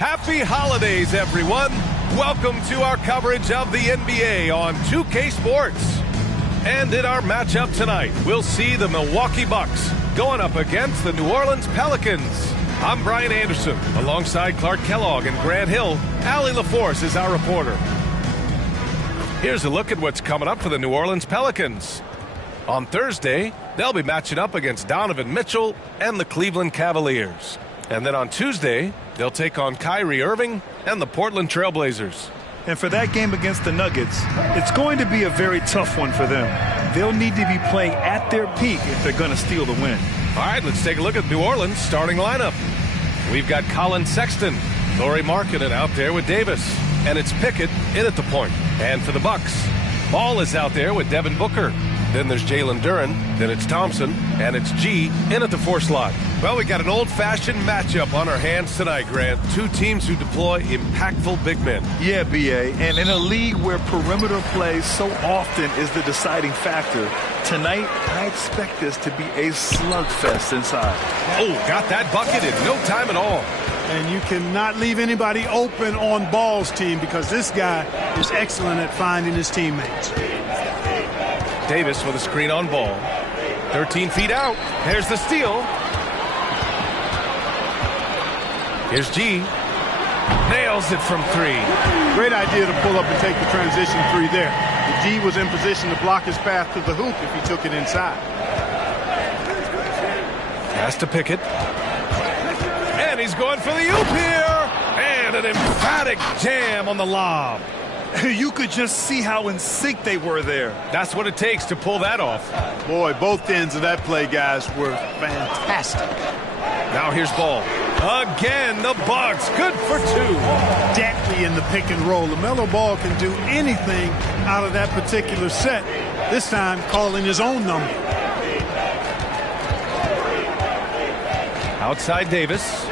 Happy holidays, everyone. Welcome to our coverage of the NBA on 2K Sports. And in our matchup tonight, we'll see the Milwaukee Bucks going up against the New Orleans Pelicans. I'm Brian Anderson, alongside Clark Kellogg and Grant Hill. Allie LaForce is our reporter. Here's a look at what's coming up for the New Orleans Pelicans. On Thursday, they'll be matching up against Donovan Mitchell and the Cleveland Cavaliers. And then on Tuesday, they'll take on Kyrie Irving and the Portland Trailblazers. And for that game against the Nuggets, it's going to be a very tough one for them. They'll need to be playing at their peak if they're going to steal the win. All right, let's take a look at New Orleans' starting lineup. We've got Colin Sexton, Lauri Markkanen out there with Davis, and it's Pickett in at the point. And for the Bucks, Ball is out there with Devin Booker. Then there's Jalen Duren, then it's Thompson, and it's G in at the 4 slot. Well, we got an old-fashioned matchup on our hands tonight, Grant. Two teams who deploy impactful big men. Yeah, B.A., and in a league where perimeter play so often is the deciding factor, tonight I expect this to be a slugfest inside. Oh, got that bucket in no time at all. And you cannot leave anybody open on Ball's team because this guy is excellent at finding his teammates. Davis with a screen on Ball. 13 feet out. There's the steal. Here's G. Nails it from 3. Great idea to pull up and take the transition 3 there. The G was in position to block his path to the hoop if he took it inside. Pass to Pickett. And he's going for the oop here. And an emphatic jam on the lob. You could just see how in sync they were there. That's what it takes to pull that off. Boy, both ends of that play, guys, were fantastic. Now here's Ball. Again, the Bucks. Good for 2. Deadly in the pick and roll. LaMelo Ball can do anything out of that particular set. This time, calling his own number. Outside Davis.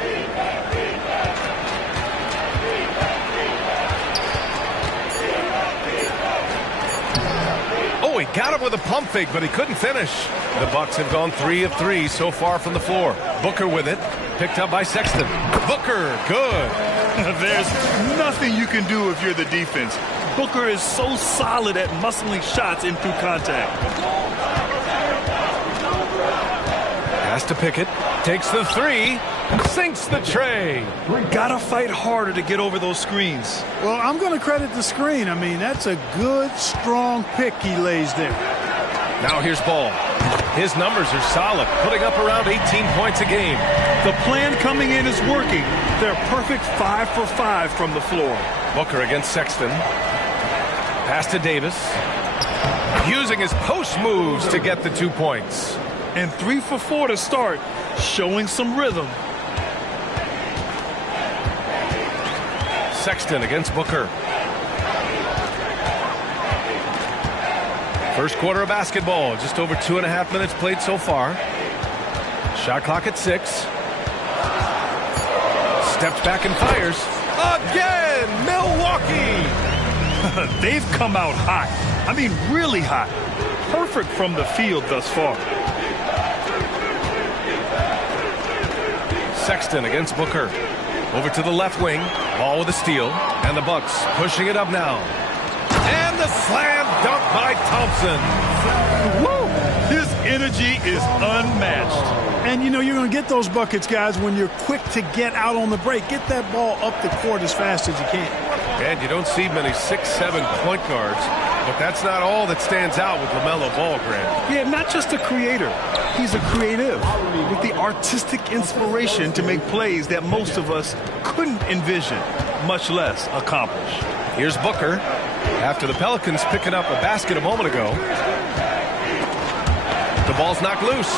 He got him with a pump fake, but he couldn't finish. The Bucks have gone 3 of 3 so far from the floor. Booker with it, picked up by Sexton. Booker, good. There's nothing you can do if you're the defense. Booker is so solid at muscling shots in through contact. Pass to Pickett, takes the 3, sinks the tray. Gotta fight harder to get over those screens. Well, I'm going to credit the screen. I mean, that's a good, strong pick he lays there. Now here's Ball. His numbers are solid, putting up around 18 points a game. The plan coming in is working. They're perfect 5 for 5 from the floor. Booker against Sexton. Pass to Davis. Using his post moves to get the 2 points. And 3 for 4 to start, showing some rhythm. Sexton against Booker. First quarter of basketball, just over 2.5 minutes played so far. Shot clock at 6. Steps back and fires. Again, Milwaukee! They've come out hot. I mean, really hot. Perfect from the field thus far. Sexton against Booker. Over to the left wing. Ball with a steal. And the Bucks pushing it up now. And the slam dunk by Thompson. Woo! His energy is unmatched. And, you know, you're going to get those buckets, guys, when you're quick to get out on the break. Get that ball up the court as fast as you can. And you don't see many 6'7" point guards. But that's not all that stands out with LaMelo Ball, Grant. Yeah, not just a creator. He's a creative with the artistic inspiration to make plays that most of us couldn't envision, much less accomplish. Here's Booker after the Pelicans picking up a basket a moment ago. The ball's knocked loose.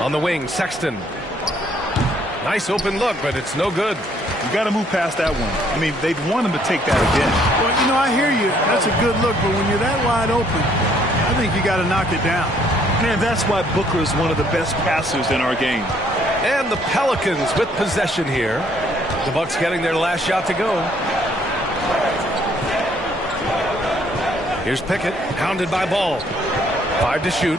On the wing, Sexton. Nice open look, but it's no good. You got to move past that one. I mean, they'd want him to take that again. Well, you know, I hear you. That's a good look, but when you're that wide open, I think you got to knock it down. Man, that's why Booker is one of the best passers in our game. And the Pelicans with possession here. The Bucks getting their last shot to go. Here's Pickett, hounded by Ball. 5 to shoot.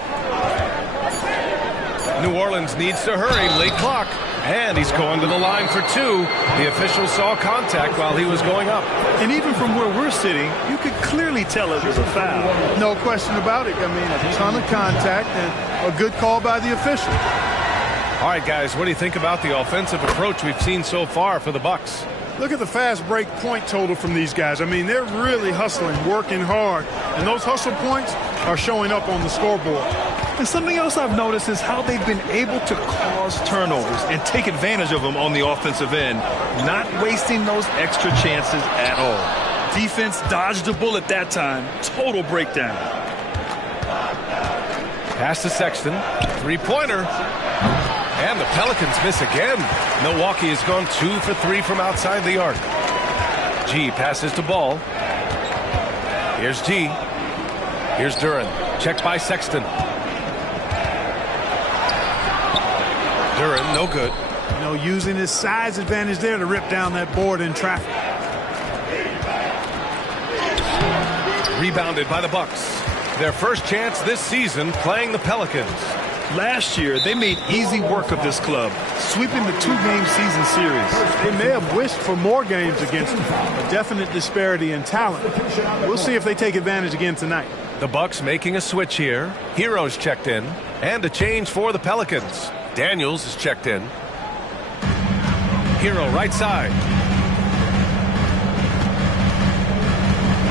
New Orleans needs to hurry, late clock. And he's going to the line for two. The official saw contact while he was going up. And even from where we're sitting, you could clearly tell it was a foul. No question about it. I mean, a ton of contact and a good call by the official. All right, guys, what do you think about the offensive approach we've seen so far for the Bucks? Look at the fast break point total from these guys. I mean, they're really hustling, working hard. And those hustle points are showing up on the scoreboard. And something else I've noticed is how they've been able to cause turnovers and take advantage of them on the offensive end, not wasting those extra chances at all. Defense dodged a bullet that time. Total breakdown. Pass to Sexton. Three-pointer. And the Pelicans miss again. Milwaukee has gone 2 for 3 from outside the arc. G passes to Ball. Here's G. Here's Duran. Checked by Sexton. Duran, no good. You know, using his size advantage there to rip down that board in traffic. Rebounded by the Bucks. Their first chance this season playing the Pelicans. Last year, they made easy work of this club, sweeping the 2-game season series. They may have wished for more games against them. A definite disparity in talent. We'll see if they take advantage again tonight. The Bucks making a switch here. Heroes checked in. And a change for the Pelicans. Daniels is checked in. Hero right side.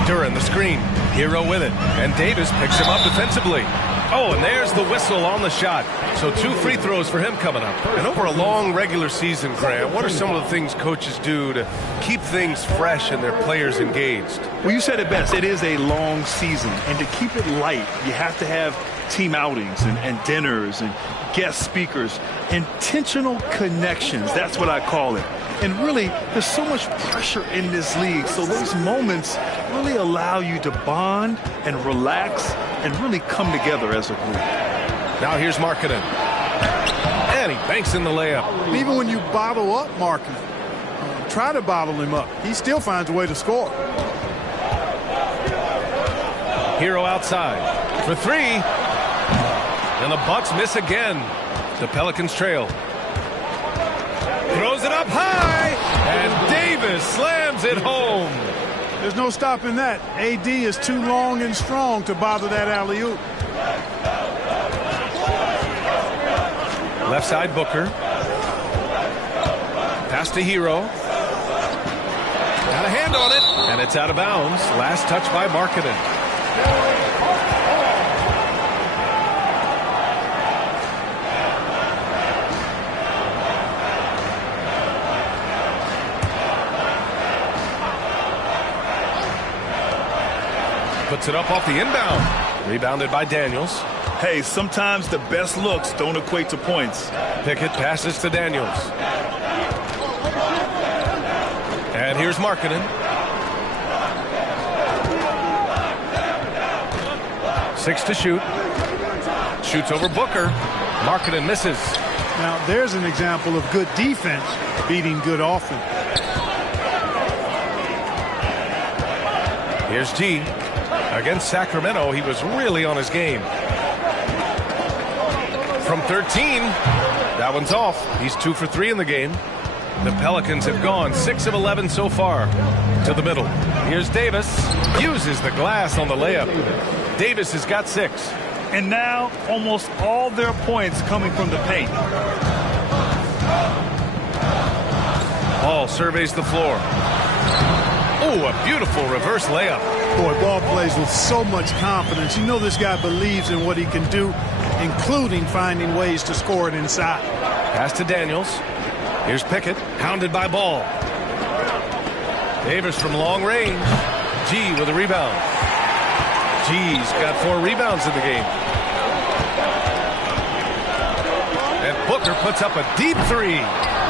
Duran the screen. Hero with it. And Davis picks him up defensively. Oh, and there's the whistle on the shot. So 2 free throws for him coming up. And over a long regular season, Graham, what are some of the things coaches do to keep things fresh and their players engaged? Well, you said it best. It is a long season. And to keep it light, you have to have team outings and dinners and guest speakers. Intentional connections. That's what I call it. And really, there's so much pressure in this league. So those moments really allow you to bond and relax and really come together as a group. Now here's Markkanen. And he banks in the layup. Even when you bottle up Markkanen, try to bottle him up, he still finds a way to score. Hero outside for 3. And the Bucks miss again. The Pelicans trail. Throws it up high. And Davis slams it home. There's no stopping that. AD is too long and strong to bother that alley-oop. Left side Booker. Pass to Hero. Got a hand on it. And it's out of bounds. Last touch by Markkanen. Puts it up off the inbound. Rebounded by Daniels. Hey, sometimes the best looks don't equate to points. Pickett passes to Daniels. And here's Markkanen. 6 to shoot. Shoots over Booker. Markkanen misses. Now, there's an example of good defense beating good offense. Here's G. Against Sacramento, he was really on his game. From 13, that one's off. He's 2 for 3 in the game. The Pelicans have gone 6 of 11 so far. To the middle. Here's Davis. Uses the glass on the layup. Davis has got 6. And now almost all their points coming from the paint. Ball surveys the floor. Oh, a beautiful reverse layup. Boy, Ball plays with so much confidence. You know this guy believes in what he can do, including finding ways to score it inside. Pass to Daniels. Here's Pickett, hounded by Ball. Davis from long range. G with a rebound. G's got 4 rebounds in the game. And Booker puts up a deep 3.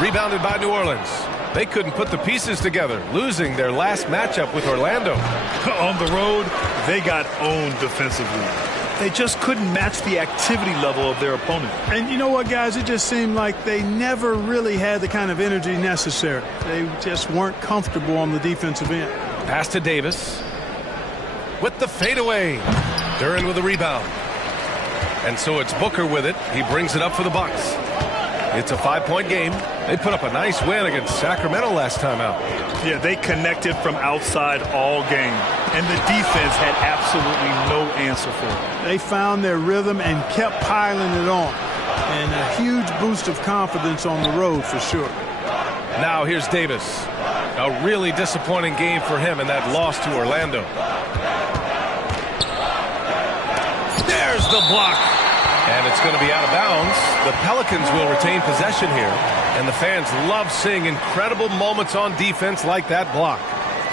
Rebounded by New Orleans. They couldn't put the pieces together, losing their last matchup with Orlando. On the road, they got owned defensively. They just couldn't match the activity level of their opponent. And you know what, guys? It just seemed like they never really had the kind of energy necessary. They just weren't comfortable on the defensive end. Pass to Davis. With the fadeaway. Duran with a rebound. And so it's Booker with it. He brings it up for the Bucks. It's a 5-point game. They put up a nice win against Sacramento last time out. Yeah, they connected from outside all game, and the defense had absolutely no answer for it. They found their rhythm and kept piling it on. And a huge boost of confidence on the road for sure. Now here's Davis. A really disappointing game for him in that loss to Orlando. There's the block. And it's going to be out of bounds. The Pelicans will retain possession here. And the fans love seeing incredible moments on defense like that block.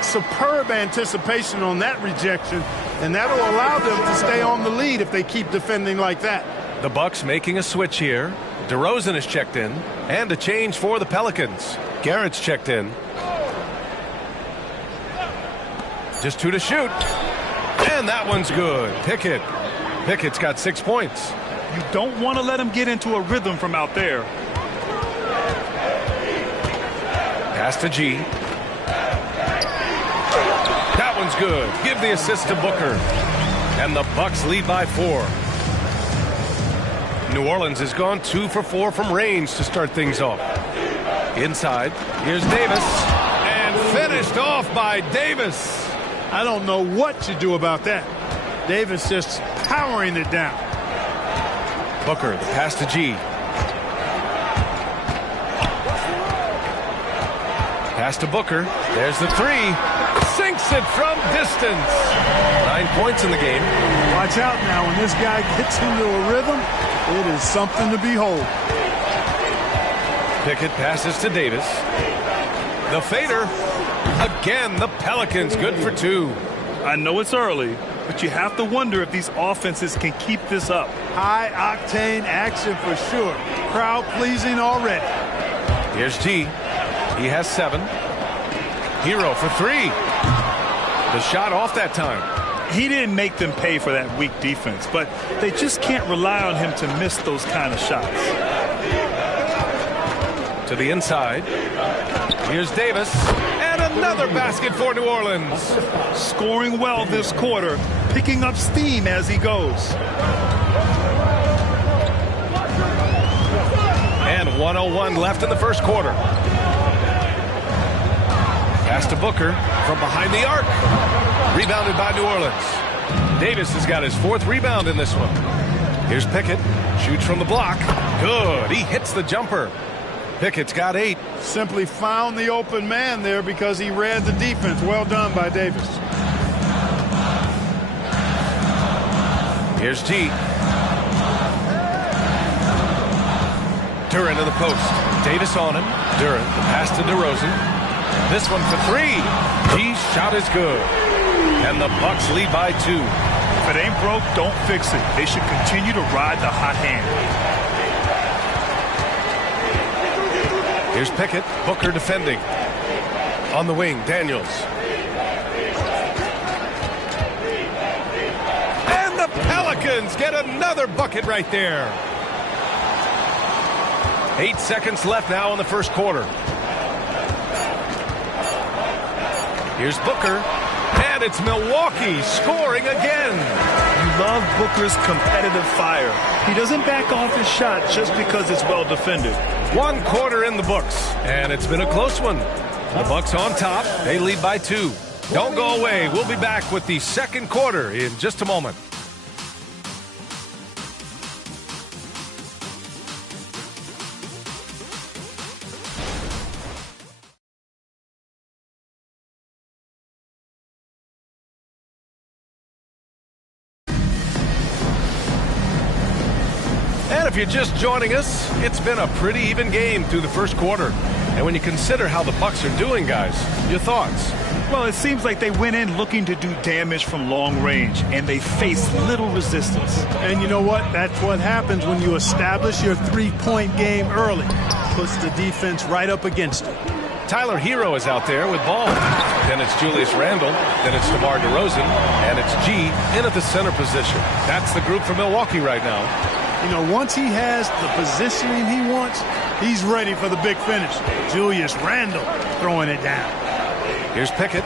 Superb anticipation on that rejection. And that'll allow them to stay on the lead if they keep defending like that. The Bucks making a switch here. DeRozan is checked in. And a change for the Pelicans. Garrett's checked in. Just 2 to shoot. And that one's good. Pickett's got 6 points. You don't want to let him get into a rhythm from out there. Pass to G. That one's good. Give the assist to Booker. And the Bucks lead by 4. New Orleans has gone 2 for 4 from range to start things off. Inside, here's Davis. And finished off by Davis. I don't know what you do about that. Davis just powering it down. Booker, the pass to G. Pass to Booker. There's the 3. Sinks it from distance. 9 points in the game. Watch out now. When this guy gets into a rhythm, it is something to behold. Pickett passes to Davis. The fader. Again, the Pelicans good for 2. I know it's early, but you have to wonder if these offenses can keep this up. High-octane action for sure. Crowd-pleasing already. Here's G. He has 7. Hero for 3. The shot off that time. He didn't make them pay for that weak defense, but they just can't rely on him to miss those kind of shots. To the inside. Here's Davis. And another basket for New Orleans. Scoring well this quarter, picking up steam as he goes. And 1:01 left in the first quarter. Pass to Booker from behind the arc. Rebounded by New Orleans. Davis has got his 4th rebound in this one. Here's Pickett. Shoots from the block. Good. He hits the jumper. Pickett's got 8. Simply found the open man there because he read the defense. Well done by Davis. Here's G. Duran to the post. Davis on him. Duran, the pass to DeRozan. This one for 3. G's shot is good. And the Bucks lead by 2. If it ain't broke, don't fix it. They should continue to ride the hot hand. Here's Pickett. Booker defending. On the wing, Daniels. And the Pelicans get another bucket right there. 8 seconds left now in the first quarter. Here's Booker. And it's Milwaukee scoring again. You love Booker's competitive fire. He doesn't back off his shot just because it's well defended. 1 quarter in the books, and it's been a close one. The Bucks on top. They lead by 2. Don't go away. We'll be back with the second quarter in just a moment. And if you're just joining us, it's been a pretty even game through the first quarter. And when you consider how the Bucks are doing, guys, your thoughts? Well, it seems like they went in looking to do damage from long range, and they faced little resistance. And you know what? That's what happens when you establish your three-point game early. Puts the defense right up against it. Tyler Hero is out there with ball. Then it's Julius Randle. Then it's DeMar DeRozan. And it's G in at the center position. That's the group for Milwaukee right now. You know, once he has the positioning he wants, he's ready for the big finish. Julius Randle throwing it down. Here's Pickett.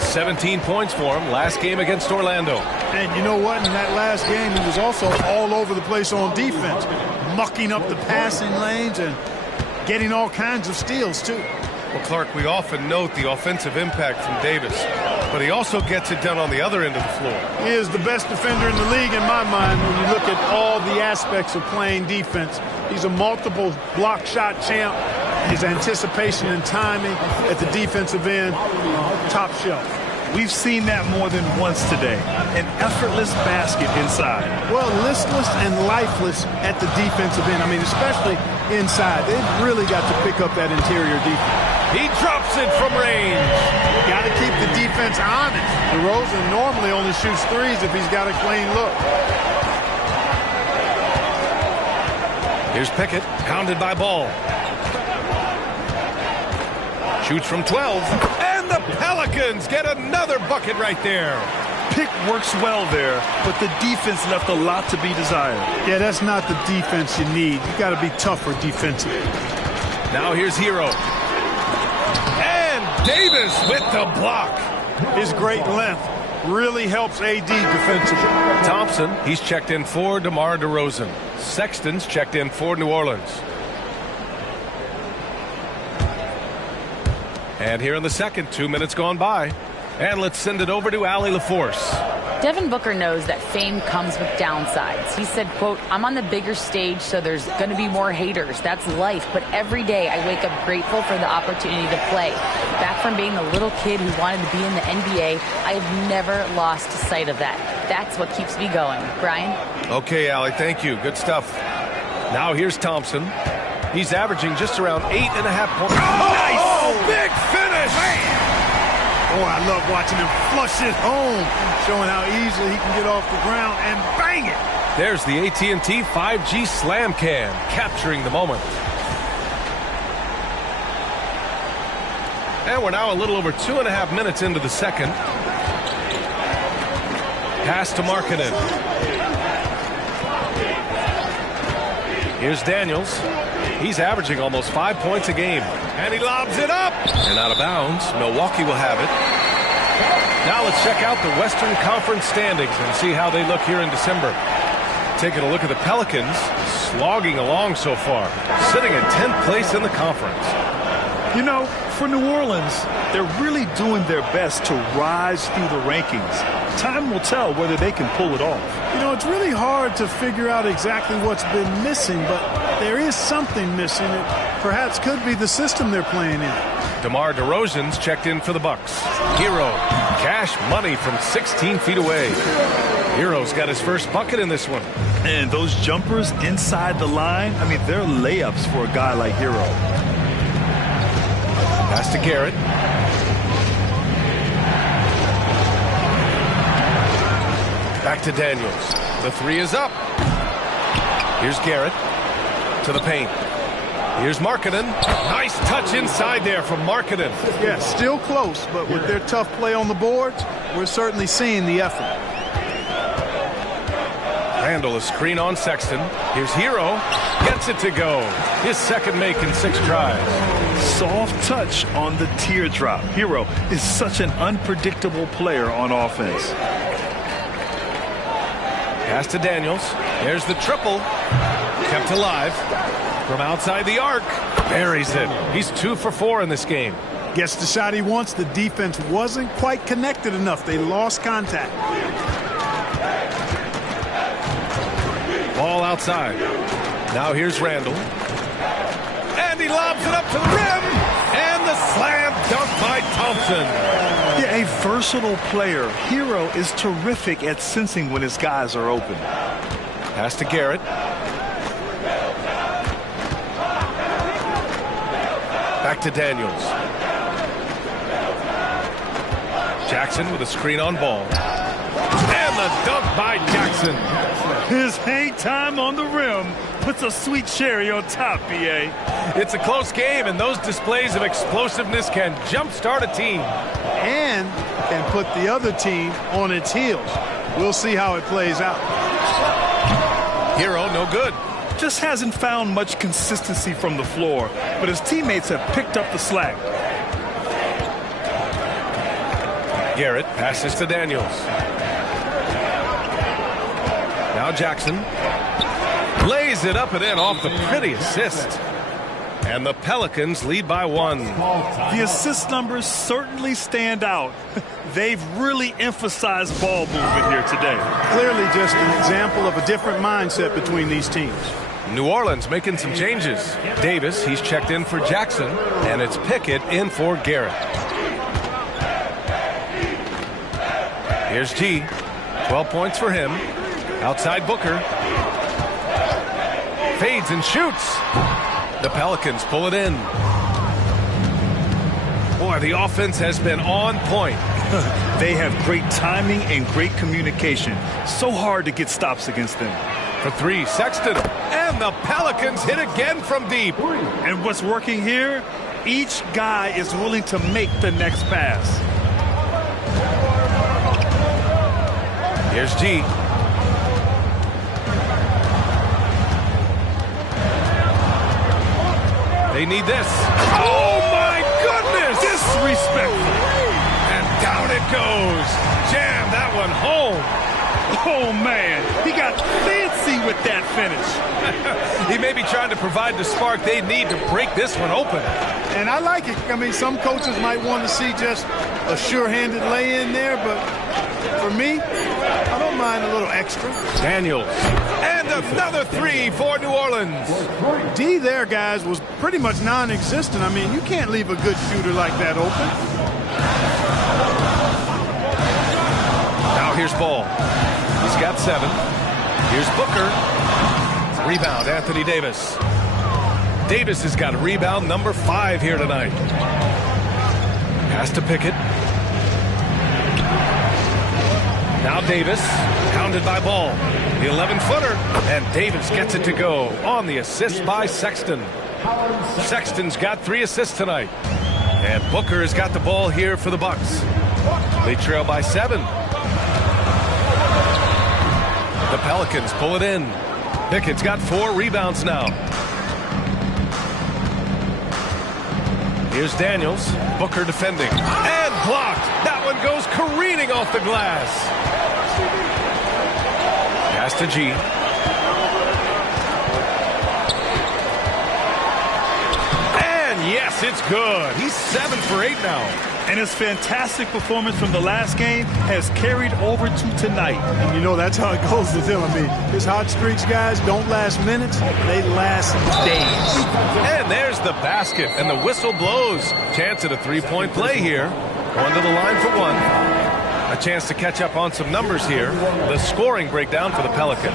17 points for him last game against Orlando. And you know what? In that last game, he was also all over the place on defense, mucking up the passing lanes and getting all kinds of steals, too. Well, Clark, we often note the offensive impact from Davis, but he also gets it done on the other end of the floor. He is the best defender in the league in my mind when you look at all the aspects of playing defense. He's a multiple block shot champ. His anticipation and timing at the defensive end, top shelf. We've seen that more than once today. An effortless basket inside. Well, listless and lifeless at the defensive end. I mean, especially inside. They've really got to pick up that interior defense. He drops it from range. Got to keep the defense honest. DeRozan normally only shoots threes if he's got a clean look. Here's Pickett, pounded by Ball. Shoots from 12, and the Pelicans get another bucket right there. Pick works well there, but the defense left a lot to be desired. Yeah, that's not the defense you need. You got to be tougher defensively. Now here's Hero. And Davis with the block. His great length really helps AD defensively. Thompson, he's checked in for DeMar DeRozan. Sexton's checked in for New Orleans. And here in the second, 2 minutes gone by. And let's send it over to Allie LaForce. Devin Booker knows that fame comes with downsides. He said, quote, "I'm on the bigger stage, so there's going to be more haters. That's life. But every day I wake up grateful for the opportunity to play. Back from being the little kid who wanted to be in the NBA, I have never lost sight of that. That's what keeps me going." Brian? Okay, Allie, thank you. Good stuff. Now here's Thompson. He's averaging just around 8.5 points. Nice! Big finish! Oh, I love watching him flush it home, showing how easily he can get off the ground and bang it. There's the AT&T 5G Slam Cam, capturing the moment. And we're now a little over 2.5 minutes into the second. Pass to Markkanen. Here's Daniels. He's averaging almost 5 points a game. And he lobs it up. And out of bounds. Milwaukee will have it. Now let's check out the Western Conference standings and see how they look here in December. Taking a look at the Pelicans, slogging along so far, sitting in 10th place in the conference. You know, for New Orleans, they're really doing their best to rise through the rankings. Time will tell whether they can pull it off. You know, it's really hard to figure out exactly what's been missing, but there is something missing. It perhaps could be the system they're playing in. DeMar DeRozan's checked in for the Bucks. Hero, cash money from 16 feet away. Hero's got his first bucket in this one. And those jumpers inside the line, I mean, they're layups for a guy like Hero. Pass to Garrett. Back to Daniels. The three is up. Here's Garrett to the paint. Here's Markkanen. Nice touch inside there from Markkanen. Yeah, still close, but with their tough play on the boards, we're certainly seeing the effort. Randall, a screen on Sexton. Here's Hero. Gets it to go. His second make in 6 tries. Soft touch on the teardrop. Hero is such an unpredictable player on offense. Pass to Daniels. There's the triple. Kept alive. From outside the arc. Buries it. He's 2 for 4 in this game. Gets the shot he wants. The defense wasn't quite connected enough. They lost contact. Ball outside. Now here's Randall. And he lobs it up to the rim. And the slam dunk by Thompson. Yeah, a versatile player. Hero is terrific at sensing when his guys are open. Pass to Garrett. Back to Daniels. Jackson with a screen on Ball. And the dunk by Jackson. His hang time on the rim puts a sweet cherry on top, B.A. It's a close game, and those displays of explosiveness can jumpstart a team. And can put the other team on its heels. We'll see how it plays out. Hero, no good. Just hasn't found much consistency from the floor, but his teammates have picked up the slack. Garrett passes to Daniels. Now Jackson lays it up and in off the pretty assist. And the Pelicans lead by 1. The assist numbers certainly stand out. They've really emphasized ball movement here today. Clearly just an example of a different mindset between these teams. New Orleans making some changes. Davis, he's checked in for Jackson, and it's Pickett in for Garrett. Here's G. 12 points for him. Outside Booker. Fades and shoots. The Pelicans pull it in. Boy, the offense has been on point. They have great timing and great communication. So hard to get stops against them. For 3, Sexton. And the Pelicans hit again from deep. And what's working here? Each guy is willing to make the next pass. Here's G. They need this. Oh, my goodness! Disrespectful. And down it goes. Jam that one home. Oh, man. He got fancy with that finish. He may be trying to provide the spark they need to break this one open. And I like it. I mean, some coaches might want to see just a sure-handed lay-in there, but for me, I don't mind a little extra. Daniels. And another 3 for New Orleans. D there, guys, was pretty much non-existent. I mean, you can't leave a good shooter like that open. Now here's Ball. He's got 7. Here's Booker. Rebound, Anthony Davis. Davis has got rebound number 5 here tonight. Pass to Pickett. Now Davis, pounded by Ball. The 11-footer, and Davis gets it to go on the assist by Sexton. Sexton's got 3 assists tonight. And Booker has got the ball here for the Bucks. They trail by 7. The Pelicans pull it in. Pickett's got 4 rebounds now. Here's Daniels. Booker defending. And blocked. That one goes careening off the glass. Pass to G. And yes, it's good. He's 7 for 8 now. And his fantastic performance from the last game has carried over to tonight. And you know, that's how it goes with him. I mean, his hot streaks, guys, don't last minutes. They last days. And there's the basket, and the whistle blows. Chance at a 3-point play here. Going to the line for 1. A chance to catch up on some numbers here. The scoring breakdown for the Pelicans.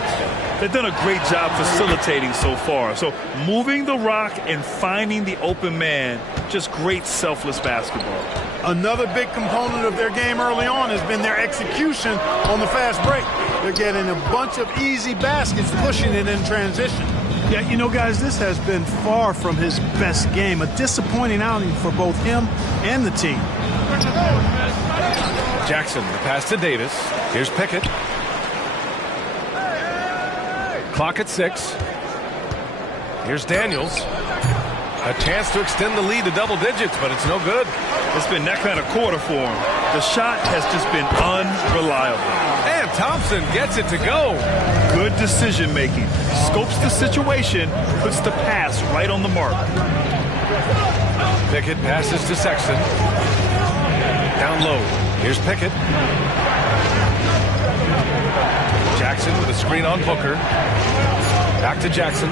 They've done a great job facilitating so far. So moving the rock and finding the open man, just great selfless basketball. Another big component of their game early on has been their execution on the fast break. They're getting a bunch of easy baskets, pushing it in transition. Yeah, you know, guys, this has been far from his best game. A disappointing outing for both him and the team. Jackson, the pass to Davis. Here's Pickett. Clock at 6. Here's Daniels. A chance to extend the lead to double digits, but it's no good. It's been that kind of quarter for him. The shot has just been unreliable. And Thompson gets it to go. Good decision making. Scopes the situation, puts the pass right on the mark. Pickett passes to Sexton. Down low. Here's Pickett. Jackson with a screen on Booker. Back to Jackson.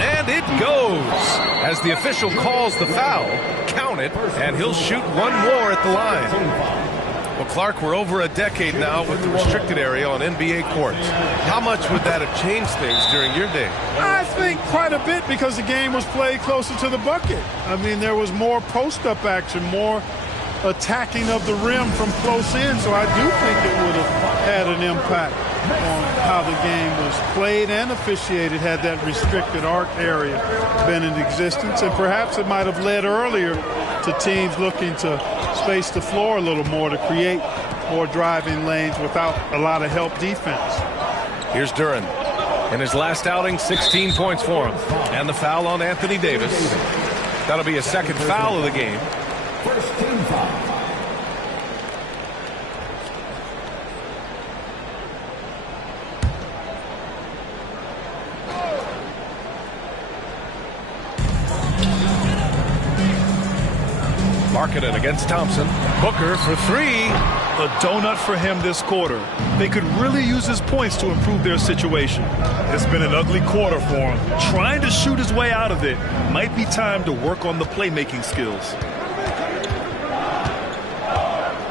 And it goes. As the official calls the foul, count it, and he'll shoot 1 more at the line. Well, Clark, we're over a decade now with the restricted area on NBA courts. How much would that have changed things during your day? I think quite a bit, because the game was played closer to the bucket. I mean, there was more post-up action, more attacking of the rim from close in, so I do think it would have had an impact on how the game was played and officiated had that restricted arc area been in existence. And perhaps it might have led earlier to teams looking to space the floor a little more to create more driving lanes without a lot of help defense. Here's Duren. In his last outing, 16 points for him. And the foul on Anthony Davis. That'll be a second foul of the game. First team foul. Marketing against Thompson. Booker for three. A donut for him this quarter. They could really use his points to improve their situation. It's been an ugly quarter for him. Trying to shoot his way out of it. Might be time to work on the playmaking skills.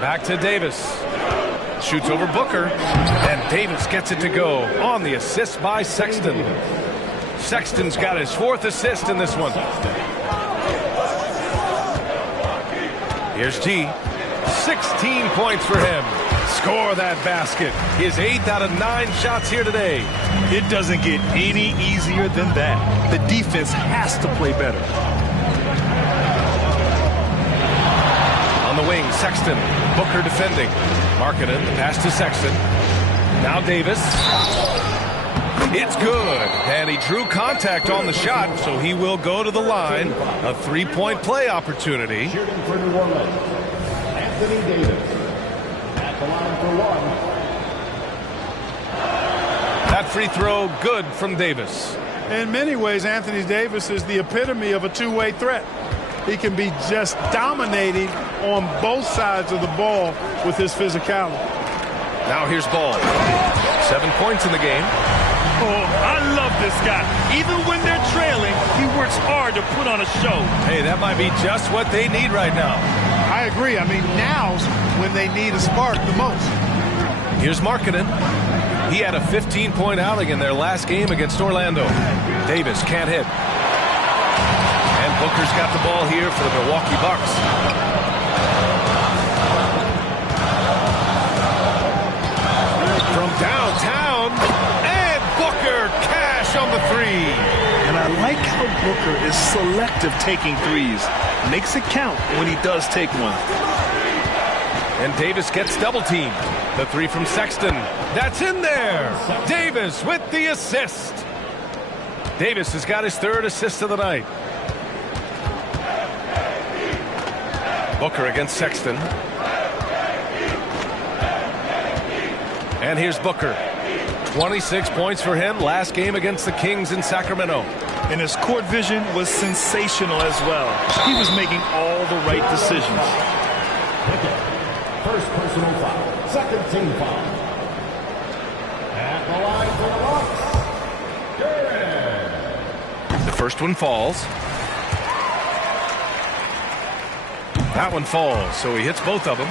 Back to Davis. Shoots over Booker. And Davis gets it to go on the assist by Sexton. Sexton's got his fourth assist in this one. Here's G. 16 points for him. Score that basket. His 8th out of 9 shots here today. It doesn't get any easier than that. The defense has to play better. On the wing, Sexton. Booker defending. Marketing, the pass to Sexton. Now Davis. It's good. And he drew contact on the shot, so he will go to the line. A 3-point play opportunity. Shooting for New Orleans, Anthony Davis. At the line for one. That free throw good from Davis. In many ways, Anthony Davis is the epitome of a two-way threat. He can be just dominating on both sides of the ball with his physicality. Now here's Ball. 7 points in the game. Oh, I love this guy. Even when they're trailing, he works hard to put on a show. Hey, that might be just what they need right now. I agree. I mean, now's when they need a spark the most. Here's Markkanen. He had a 15-point outing in their last game against Orlando. Davis can't hit. And Booker's got the ball here for the Milwaukee Bucks. From downtown, and Booker cash on the three. And I like how Booker is selective taking threes. Makes it count when he does take one. And Davis gets double-teamed. The three from Sexton. That's in there. Davis with the assist. Davis has got his 3rd assist of the night. Booker against Sexton. And here's Booker. 26 points for him last game against the Kings in Sacramento. And his court vision was sensational as well. He was making all the right decisions. First personal foul. 2nd team foul. At the line for the Bucks. The first one falls. That one falls, so he hits both of them.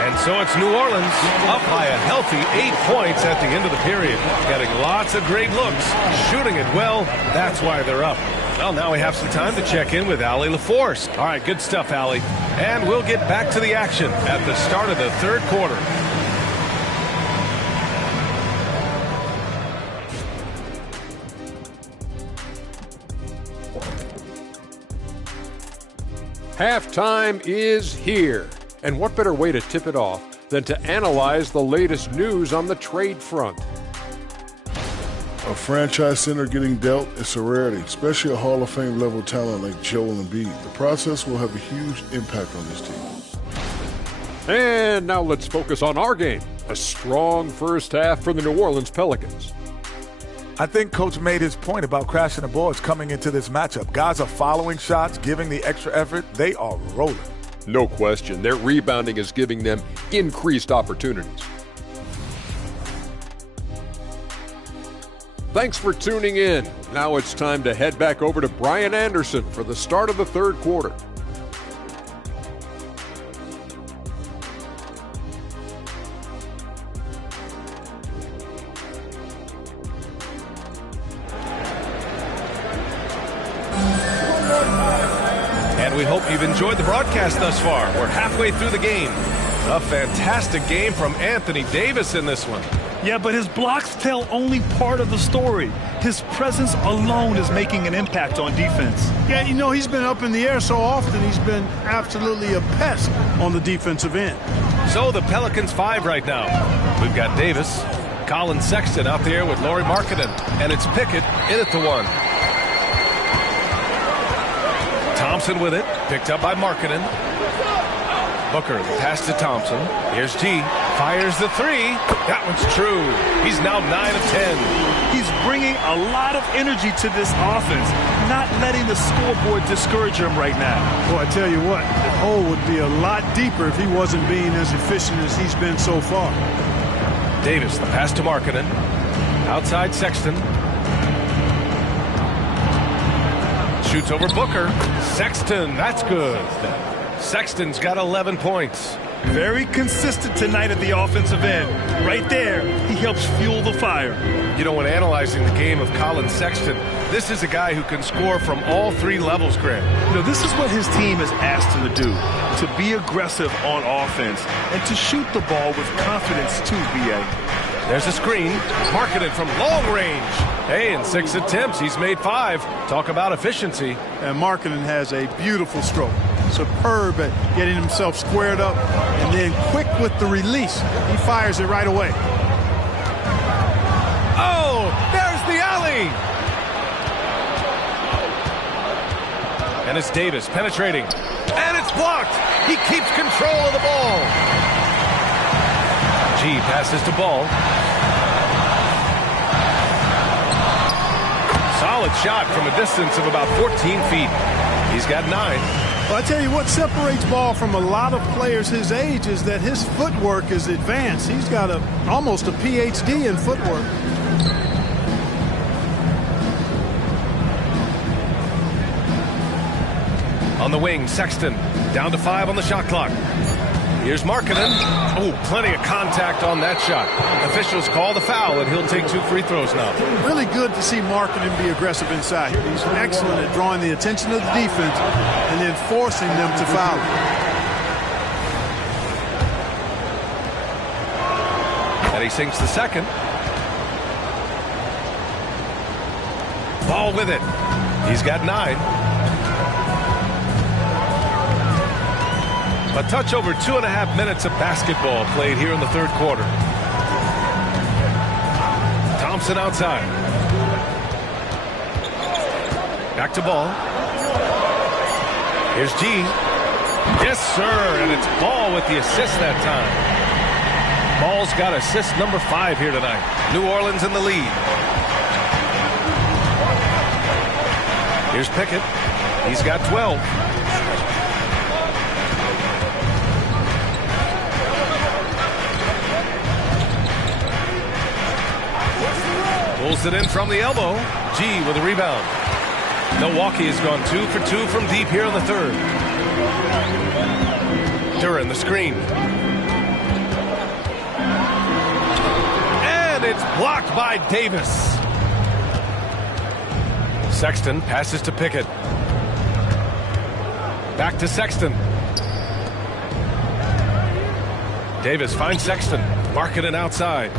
And so it's New Orleans up by a healthy 8 points at the end of the period. Getting lots of great looks, shooting it well. That's why they're up. Well, now we have some time to check in with Allie LaForce. All right, good stuff, Allie. And we'll get back to the action at the start of the 3rd quarter. Halftime is here. And what better way to tip it off than to analyze the latest news on the trade front? A franchise center getting dealt is a rarity, especially a Hall of Fame level talent like Joel Embiid. The process will have a huge impact on this team. And now let's focus on our game. A strong first half for the New Orleans Pelicans. I think Coach made his point about crashing the boards coming into this matchup. Guys are following shots, giving the extra effort. They are rolling. No question, their rebounding is giving them increased opportunities. Thanks for tuning in. Now it's time to head back over to Brian Anderson for the start of the 3rd quarter. And we hope you've enjoyed the broadcast thus far. We're halfway through the game. A fantastic game from Anthony Davis in this one. Yeah, but his blocks tell only part of the story. His presence alone is making an impact on defense. Yeah, you know, he's been up in the air so often, he's been absolutely a pest on the defensive end. So the Pelicans 5 right now. We've got Davis, Colin Sexton out there with Lauri Markkanen, and it's Pickett in at the 1. Thompson with it, picked up by Markkanen. Booker, the pass to Thompson. Here's G, fires the 3. That one's true. He's now 9 of 10. He's bringing a lot of energy to this offense, not letting the scoreboard discourage him right now. Well, I tell you what, the hole would be a lot deeper if he wasn't being as efficient as he's been so far. Davis, the pass to Markkanen. Outside Sexton. Shoots over Booker. Sexton, that's good. Sexton's got 11 points. Very consistent tonight at the offensive end. Right there, he helps fuel the fire. You know, when analyzing the game of Colin Sexton, this is a guy who can score from all three levels, Grant. You know, this is what his team has asked him to do, to be aggressive on offense and to shoot the ball with confidence too, B.A. There's a screen. Markkanen from long range. Hey, in 6 attempts, he's made 5. Talk about efficiency. And Markkanen has a beautiful stroke. Superb at getting himself squared up and then quick with the release. He fires it right away. Oh, there's the alley. And it's Davis penetrating. And it's blocked. He keeps control of the ball. G passes to Ball. Solid shot from a distance of about 14 feet. He's got 9. Well, I tell you what separates Ball from a lot of players his age is that his footwork is advanced. He's got almost a PhD in footwork. On the wing, Sexton. Down to 5 on the shot clock. Here's Markkanen. Oh, plenty of contact on that shot. Officials call the foul, and he'll take 2 free throws now. Really good to see Markkanen be aggressive inside. He's excellent at drawing the attention of the defense and then forcing them to foul. And he sinks the second. Ball with it. He's got 9. A touch over 2.5 minutes of basketball played here in the third quarter. Thompson outside. Back to Ball. Here's G. Yes, sir, and it's Ball with the assist that time. Ball's got assist number 5 here tonight. New Orleans in the lead. Here's Pickett. He's got 12. Pulls it in from the elbow. G with a rebound. Milwaukee has gone 2 for 2 from deep here in the third. Duran the screen. And it's blocked by Davis. Sexton passes to Pickett. Back to Sexton. Davis finds Sexton. Markkanen outside.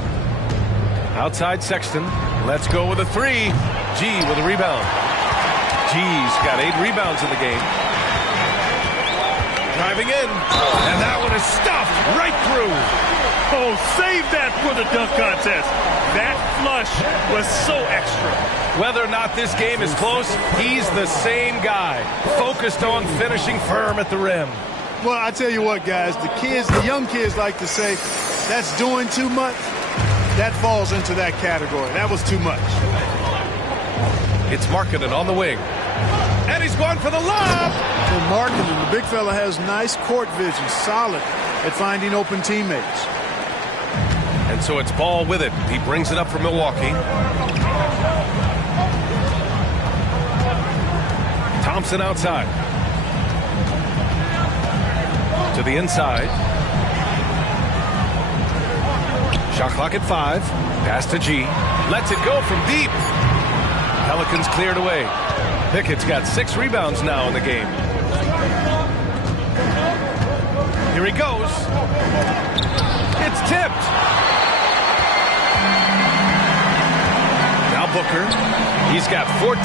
Outside Sexton. Let's go with a 3. G with a rebound. G's got 8 rebounds in the game. Driving in. And that one is stuffed right through. Oh, save that for the dunk contest. That flush was so extra. Whether or not this game is close, he's the same guy. Focused on finishing firm at the rim. Well, I tell you what, guys, the young kids like to say, that's doing too much. That falls into that category. That was too much. It's Markkanen on the wing. And he's going for the lob. And Markkanen, the big fella, has nice court vision, solid at finding open teammates. And so it's Ball with it. He brings it up for Milwaukee. Thompson outside. To the inside. Shot clock at 5. Pass to G. Lets it go from deep. Pelicans cleared away. Pickett's got 6 rebounds now in the game. Here he goes. It's tipped. Now Booker. He's got 14.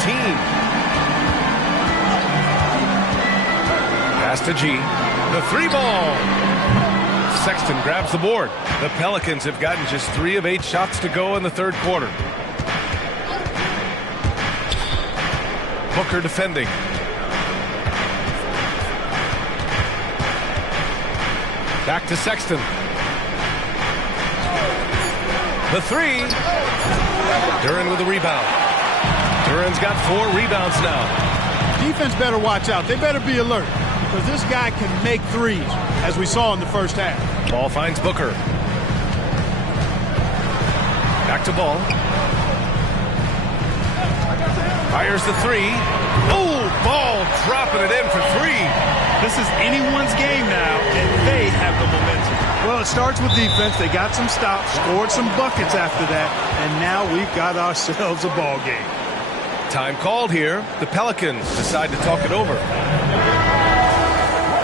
Pass to G. The 3 ball. Sexton grabs the board. The Pelicans have gotten just 3 of 8 shots to go in the third quarter. Booker defending. Back to Sexton. The 3. Duren with the rebound. Duren's got 4 rebounds now. Defense better watch out. They better be alert because this guy can make threes, as we saw in the first half. Ball finds Booker. Back to Ball. Fires the 3. Oh, Ball dropping it in for 3. This is anyone's game now, and they have the momentum. Well, it starts with defense. They got some stops, scored some buckets after that, and now we've got ourselves a ball game. Time called here. The Pelicans decide to talk it over.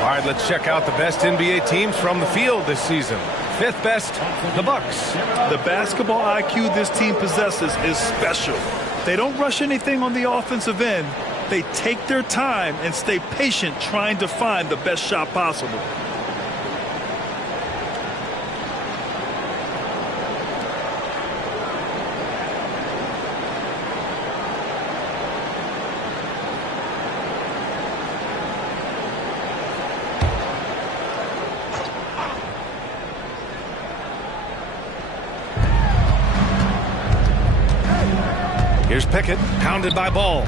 All right, let's check out the best NBA teams from the field this season. 5th best, the Bucks. The basketball IQ this team possesses is special. They don't rush anything on the offensive end. They take their time and stay patient trying to find the best shot possible. Here's Pickett, pounded by Ball.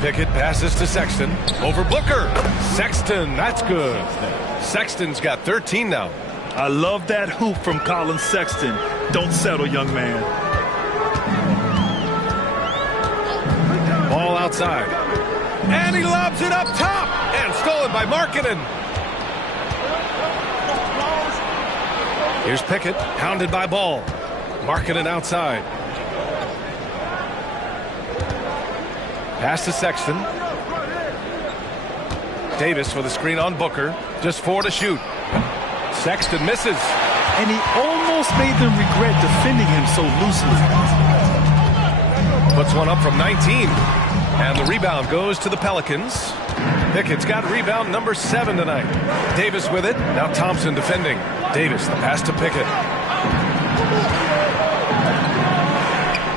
Pickett passes to Sexton. Over Booker. Sexton, that's good. Sexton's got 13 now. I love that hoop from Colin Sexton. Don't settle, young man. Ball outside. And he lobs it up top. And stolen by Markkanen. Here's Pickett, pounded by Ball. Markkanen outside. Pass to Sexton. Davis with a screen on Booker. Just 4 to shoot. Sexton misses. And he almost made them regret defending him so loosely. Puts one up from 19. And the rebound goes to the Pelicans. Pickett's got rebound number 7 tonight. Davis with it. Now Thompson defending. Davis, the pass to Pickett.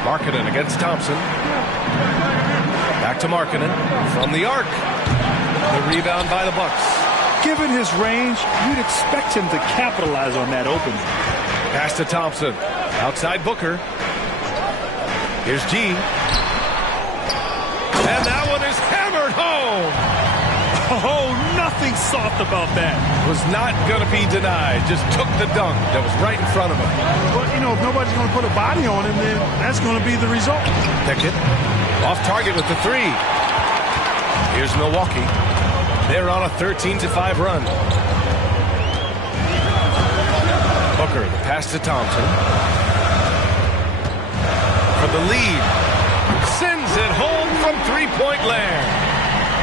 Markkanen against Thompson. Back to Markkanen from the arc. The rebound by the Bucks. Given his range, you'd expect him to capitalize on that opening. Pass to Thompson. Outside Booker. Here's G. And that one is hammered home. Oh, nothing soft about that. Was not going to be denied. Just took the dunk that was right in front of him. Well, you know, if nobody's going to put a body on him, then that's going to be the result. Pickett. Off target with the 3. Here's Milwaukee. They're on a 13-5 run. Booker, the pass to Thompson. For the lead. Sends it home from 3-point land.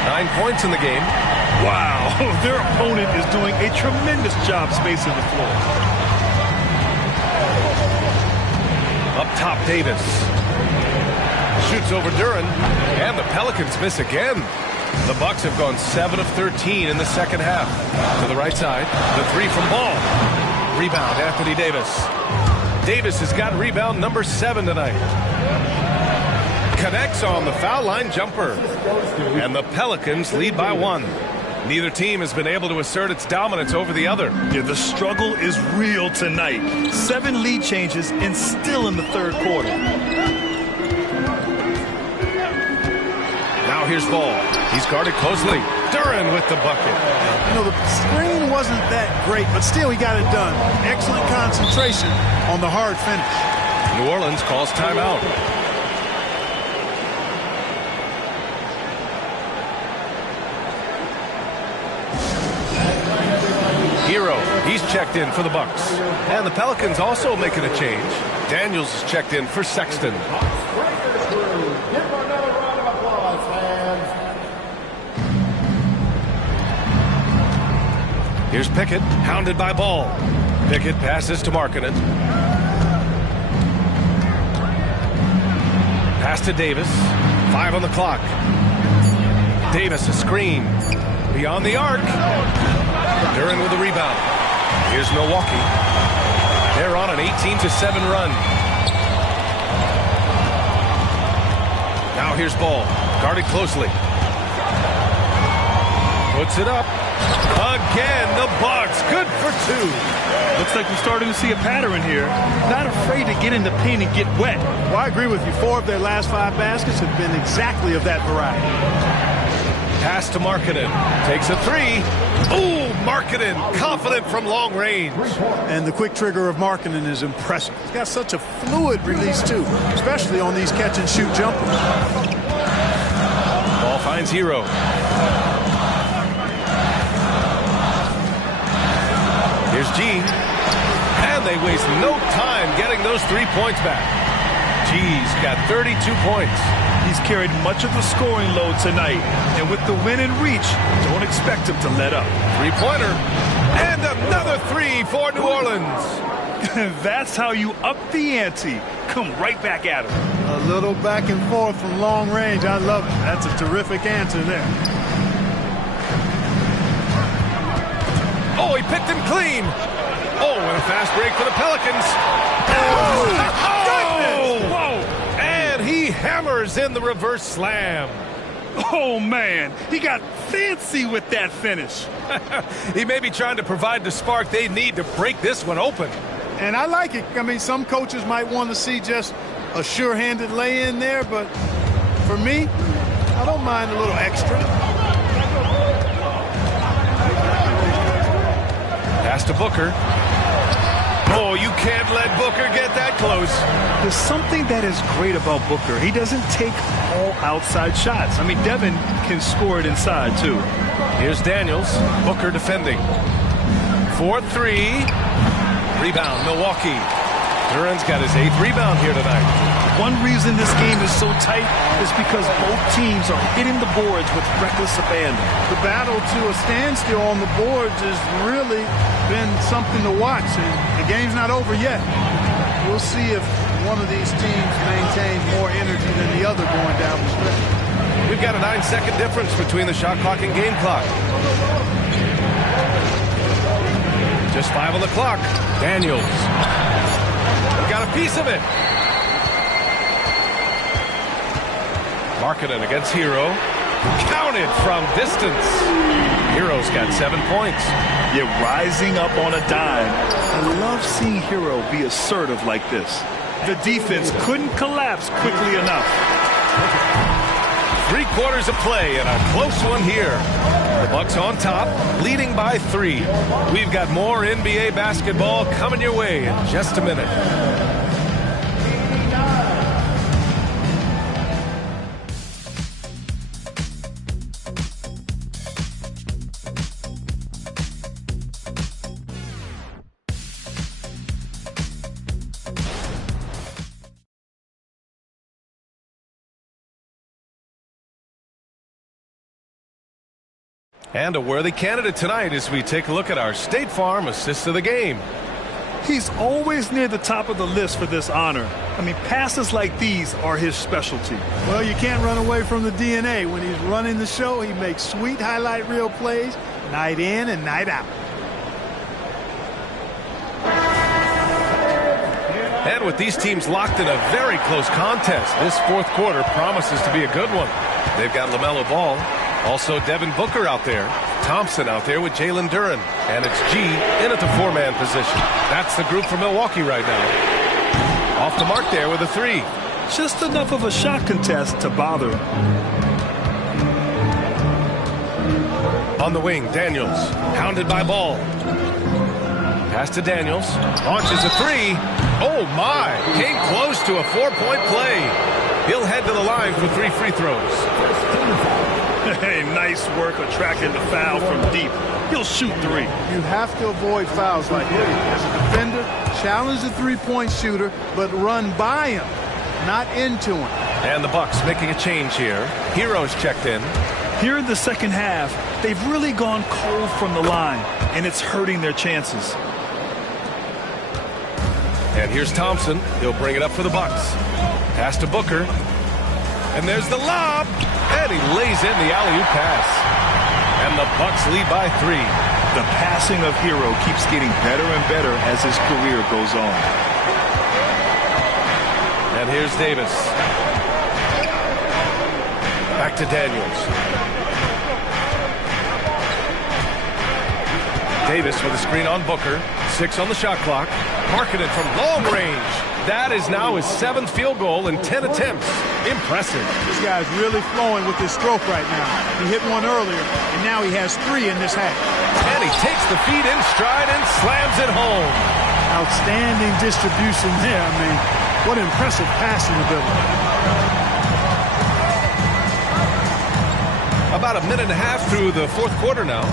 9 points in the game. Wow, their opponent is doing a tremendous job spacing the floor. Up top, Davis. Shoots over Duren, and the Pelicans miss again. The Bucks have gone 7 of 13 in the second half. To the right side, the 3 from Ball. Rebound, Anthony Davis. Davis has got rebound number 7 tonight. Connects on the foul line jumper. And the Pelicans lead by 1. Neither team has been able to assert its dominance over the other. Yeah, the struggle is real tonight. 7 lead changes and still in the third quarter. Now here's Ball. He's guarded closely. Duren with the bucket. You know, the screen wasn't that great, but still he got it done. Excellent concentration on the hard finish. New Orleans calls timeout. Hero, he's checked in for the Bucks. And the Pelicans also making a change. Daniels is checked in for Sexton. Here's Pickett, hounded by Ball. Pickett passes to Markkanen. Pass to Davis. 5 on the clock. Davis, a screen. Beyond the arc. Duren with the rebound. Here's Milwaukee. They're on an 18-7 run. Now here's Ball. Guarded closely. Puts it up. Again, the Bucks. Good for 2. Looks like we're starting to see a pattern here. Not afraid to get in the paint and get wet. Well, I agree with you. 4 of their last 5 baskets have been exactly of that variety. Pass to Markkanen. Takes a 3. Ooh, Markkanen, confident from long range. And the quick trigger of Markkanen is impressive. He's got such a fluid release, too, especially on these catch-and-shoot jumpers. Ball finds Hero. Here's G. And they waste no time getting those 3 points back. G's got 32 points. He's carried much of the scoring load tonight. And with the win in reach, don't expect him to let up. 3-pointer. And another 3 for New Orleans. That's how you up the ante. Come right back at him. A little back and forth from long range. I love it. That's a terrific answer there. Oh, he picked him clean. Oh, and a fast break for the Pelicans. Oh, goodness! Whoa! And he hammers in the reverse slam. Oh, man. He got fancy with that finish. He may be trying to provide the spark they need to break this one open. And I like it. I mean, some coaches might want to see just a sure-handed lay-in there, but for me, I don't mind a little extra. Pass to Booker. Oh, you can't let Booker get that close. There's something that is great about Booker. He doesn't take all outside shots. I mean, Devin can score it inside, too. Here's Daniels. Booker defending. 4-3. Rebound, Milwaukee. Duran's got his 8th rebound here tonight. One reason this game is so tight is because both teams are hitting the boards with reckless abandon. The battle to a standstill on the boards has really been something to watch, and the game's not over yet. We'll see if one of these teams maintains more energy than the other going down the stretch. We've got a 9-second difference between the shot clock and game clock. Just 5 on the clock. Daniels. Got a piece of it. Markkanen against Hero. Counted from distance. Hero's got 7 points. Yeah, rising up on a dime. I love seeing Hero be assertive like this. The defense couldn't collapse quickly enough. 3 quarters of play and a close one here. The Bucks on top, leading by 3. We've got more NBA basketball coming your way in just a minute. And a worthy candidate tonight as we take a look at our State Farm Assist of the Game. He's always near the top of the list for this honor. I mean, passes like these are his specialty. Well, you can't run away from the DNA. When he's running the show, he makes sweet highlight reel plays night in and night out. And with these teams locked in a very close contest, this 4th quarter promises to be a good one. They've got LaMelo Ball. Also, Devin Booker out there. Thompson out there with Jalen Duran. And it's G in at the 4-man position. That's the group for Milwaukee right now. Off the mark there with a 3. Just enough of a shot contest to bother. On the wing, Daniels. Hounded by Ball. Pass to Daniels. Launches a 3. Oh, my. Came close to a 4-point play. He'll head to the line for 3 free throws. Hey, nice work attracting the foul from deep. He'll shoot 3. You have to avoid fouls like that. As a defender, challenge the three-point shooter, but run by him, not into him. And the Bucks making a change here. Hero's checked in. Here in the second half, they've really gone cold from the line, and it's hurting their chances. And here's Thompson. He'll bring it up for the Bucks. Pass to Booker. And there's the lob. And he lays in the alley-oop pass. And the Bucks lead by 3. The passing of Hero keeps getting better and better as his career goes on. And here's Davis. Back to Daniels. Davis with a screen on Booker. 6 on the shot clock. Marketed from long range. That is now his 7th field goal in 10 attempts. Impressive. This guy's really flowing with his stroke right now. He hit one earlier, and now he has 3 in this half. And he takes the feed in stride and slams it home. Outstanding distribution there. I mean, what impressive passing ability. About a minute and a half through the 4th quarter now.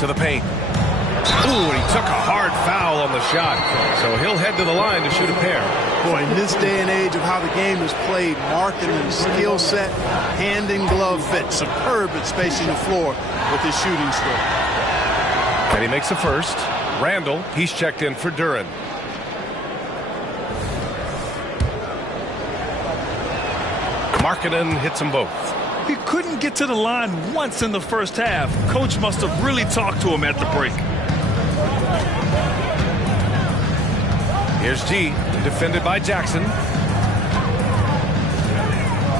To the paint. Ooh, and he took a hard foul on the shot. So he'll head to the line to shoot a pair. Boy, in this day and age of how the game is played, marketing, skill set, hand and glove fit, superb at spacing the floor with his shooting stroke. And he makes the first. Randall, he's checked in for Duran. Markkanen hits them both. He couldn't get to the line once in the first half. Coach must have really talked to him at the break. Here's G, defended by Jackson.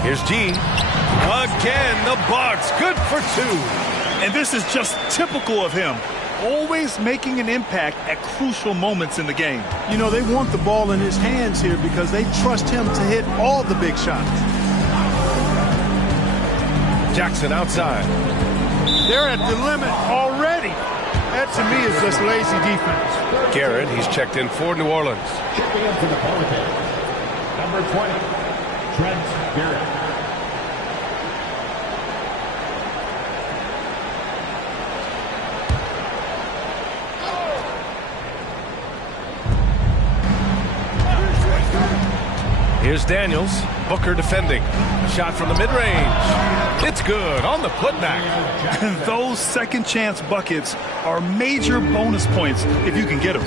Here's G. Again, the Bucks, good for 2. And this is just typical of him. Always making an impact at crucial moments in the game. You know, they want the ball in his hands here because they trust him to hit all the big shots. Jackson outside. They're at the limit already. That, to me, is just lazy defense. Garrett, he's checked in for New Orleans. Checking in for the Pelicans, number 20, Trent Garrett. Here's Daniels. Booker defending. A shot from the mid-range. It's good on the putback. Those second chance buckets are major bonus points if you can get them.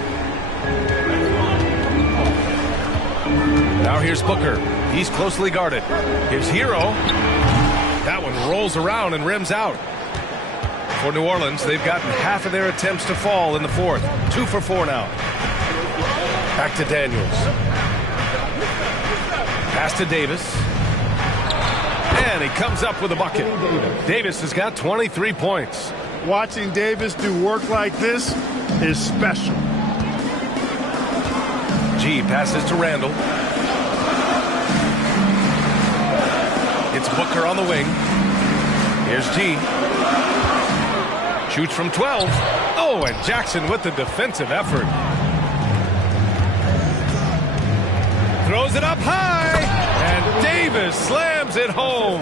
Now here's Booker. He's closely guarded. Here's Hero. That one rolls around and rims out. For New Orleans, they've gotten half of their attempts to fall in the 4th. 2 for 4 now. Back to Daniels. Pass to Davis. And he comes up with a bucket. Davis has got 23 points. Watching Davis do work like this is special. G passes to Randall. It's Booker on the wing. Here's G. Shoots from 12. Oh, and Jackson with the defensive effort. Throws it up high, and Davis slams it home.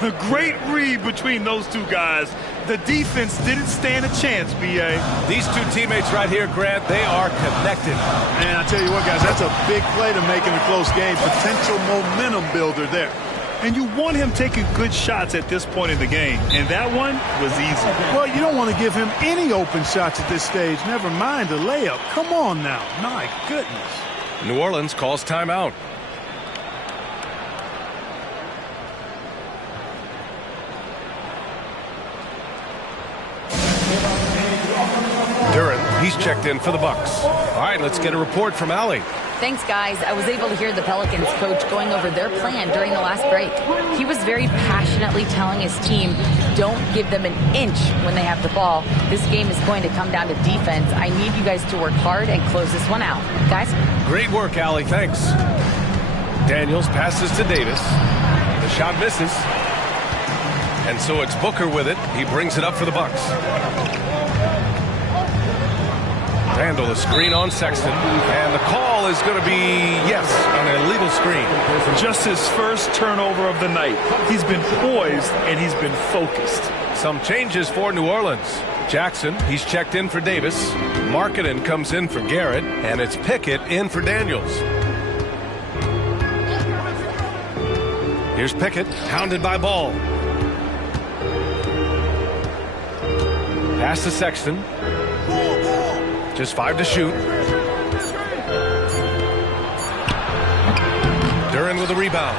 A great read between those two guys. The defense didn't stand a chance, B.A. These two teammates right here, Grant, they are connected. Man, I tell you what, guys, that's a big play to make in a close game. Potential momentum builder there. And you want him taking good shots at this point in the game. And that one was easy. Well, you don't want to give him any open shots at this stage. Never mind a layup. Come on now. My goodness. New Orleans calls timeout. Duran, he's checked in for the Bucks. All right, let's get a report from Allie. Thanks, guys. I was able to hear the Pelicans coach going over their plan during the last break. He was very passionately telling his team, don't give them an inch when they have the ball. This game is going to come down to defense. I need you guys to work hard and close this one out. Guys? Great work, Allie. Thanks. Daniels passes to Davis. The shot misses. And so it's Booker with it. He brings it up for the Bucks. Randall, a screen on Sexton, and the call is going to be, yes, an illegal screen. Just his first turnover of the night. He's been poised, and he's been focused. Some changes for New Orleans. Jackson, he's checked in for Davis. Markkanen comes in for Garrett, and it's Pickett in for Daniels. Here's Pickett, hounded by Ball. Pass to Sexton. Just 5 to shoot. Duran with a rebound.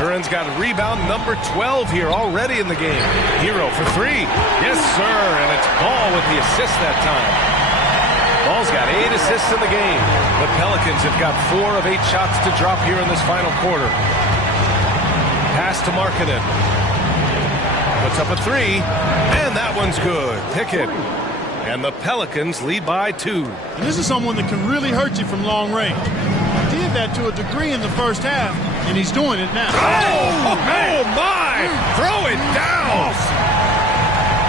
Duran's got a rebound number 12 here already in the game. Hero for 3. Yes, sir. And it's Ball with the assist that time. Ball's got 8 assists in the game. The Pelicans have got 4 of 8 shots to drop here in this final quarter. Pass to Markkanen. Puts up a three, and that one's good. Pickett. And the Pelicans lead by 2. And this is someone that can really hurt you from long range. He did that to a degree in the first half, and he's doing it now. Oh my! Throw it down!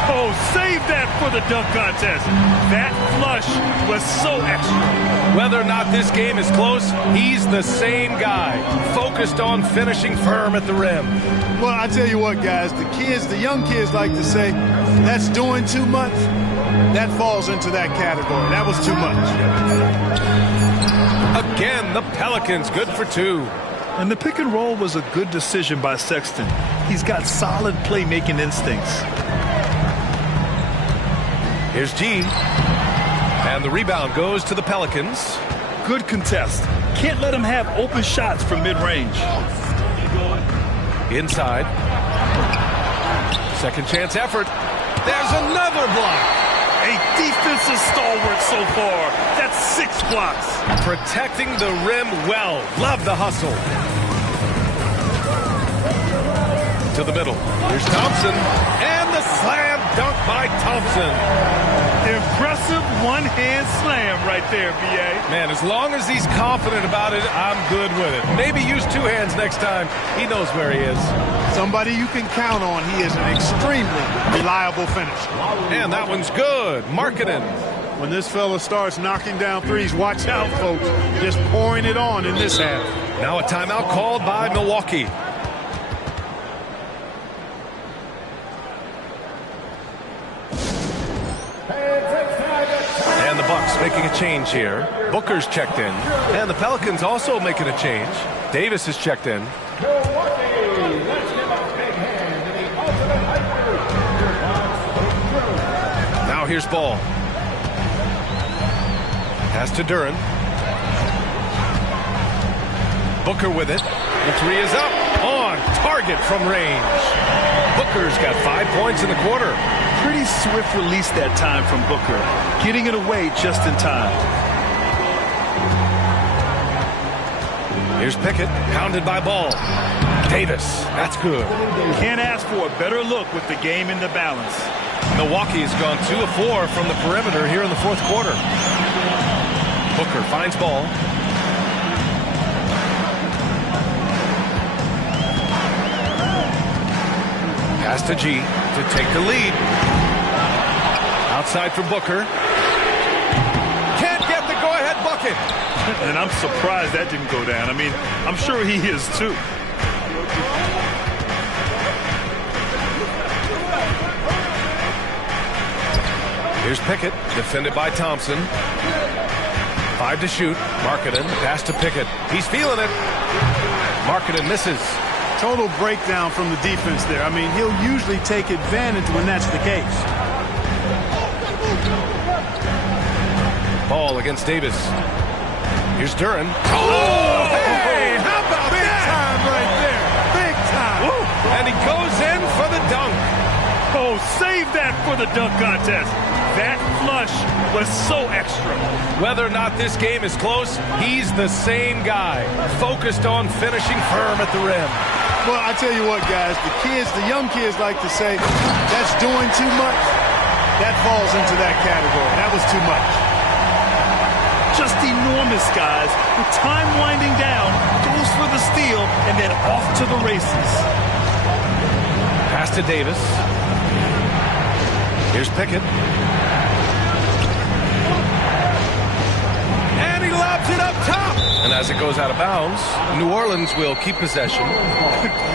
Oh, save that for the dunk contest. That flush was so extra. Whether or not this game is close, he's the same guy, focused on finishing firm at the rim. Well, I tell you what, guys, the young kids like to say, that's doing too much. That falls into that category. That was too much. Again, the Pelicans good for 2. And the pick and roll was a good decision by Sexton. He's got solid playmaking instincts. Here's G. And the rebound goes to the Pelicans. Good contest. Can't let him have open shots from mid-range. Inside. Second chance effort. There's another block. A defensive stalwart so far. That's 6 blocks. Protecting the rim well. Love the hustle. To the middle. Here's Thompson. And the slam dunk by Thompson. Impressive one-hand slam right there, B.A. Man, as long as he's confident about it, I'm good with it. Maybe use 2 hands next time. He knows where he is. Somebody you can count on. He is an extremely reliable finisher. And that one's good. Marketing. When this fella starts knocking down threes, watch out, folks. Just pouring it on in this half. Now a timeout called by Milwaukee. And the Bucks making a change here. Booker's checked in. And the Pelicans also making a change. Davis is checked in. Now here's Ball. Pass to Duren. Booker with it. The 3 is up. On target from range. Booker's got 5 points in the quarter. Pretty swift release that time from Booker. Getting it away just in time. Here's Pickett. Pounded by Ball. Davis. That's good. Can't ask for a better look with the game in the balance. Milwaukee has gone 2 of 4 from the perimeter here in the fourth quarter. Booker finds Ball. Pass to G to take the lead. Outside for Booker. Can't get the go-ahead bucket. And I'm surprised that didn't go down. I mean, I'm sure he is too. Here's Pickett, defended by Thompson. 5 to shoot. Markkanen, pass to Pickett. He's feeling it. Markkanen misses. Total breakdown from the defense there. I mean, he'll usually take advantage when that's the case. Ball against Davis. Here's Duren. Oh, hey, how about big that? Time right there. Big time. Woo. And he goes in for the dunk. Oh, save that for the dunk contest. That flush was so extra. Whether or not this game is close, he's the same guy, focused on finishing firm at the rim. Well, I tell you what, guys, the young kids like to say, that's doing too much. That falls into that category. That was too much. Just enormous, guys. With time winding down, goes for the steal, and then off to the races. Pass to Davis. Here's Pickett. And he lobs it up top. And as it goes out of bounds, New Orleans will keep possession.